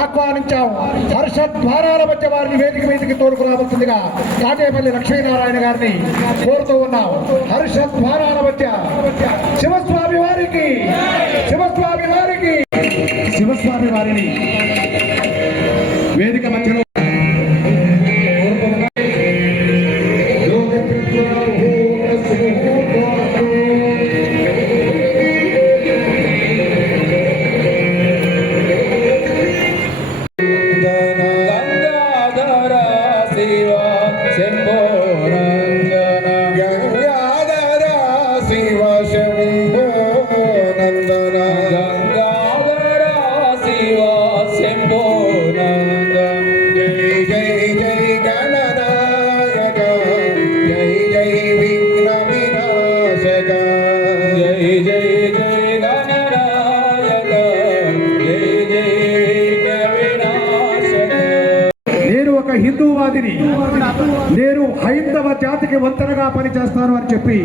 ఆహ్వానించాం. హర్షద్వారాల మధ్య వారిని వేదిక మీదకి తోడుకురావాల్సిందిగా కాటేపల్లి లక్ష్మీనారాయణ గారిని కోరుతూ ఉన్నాం. హర్షద్వారాల మధ్య శివస్వామి వారికి శివస్వామి వారిని వేదిక మధ్యలో హిందూవాదిని, నేను హైందవ జాతికి వంతెనగా పనిచేస్తాను అని చెప్పి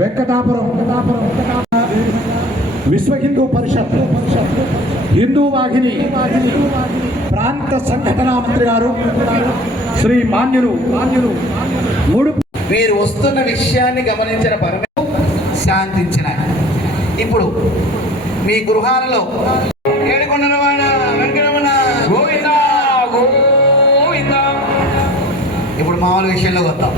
వెంకటాపురం విశ్వ హిందూ పరిషత్ హిందూ వాహిని ప్రాంత సంఘటనా మంత్రి గారు శ్రీ మాన్యులు మీరు వస్తున్న విషయాన్ని గమనించిన పరమే శాంతించిన. ఇప్పుడు మీ గృహాలలో ఏడుకొండలవాడ వెంకటరమణ గోవింద గోవింద. ఇప్పుడు మామూలు విషయంలో వద్దాం.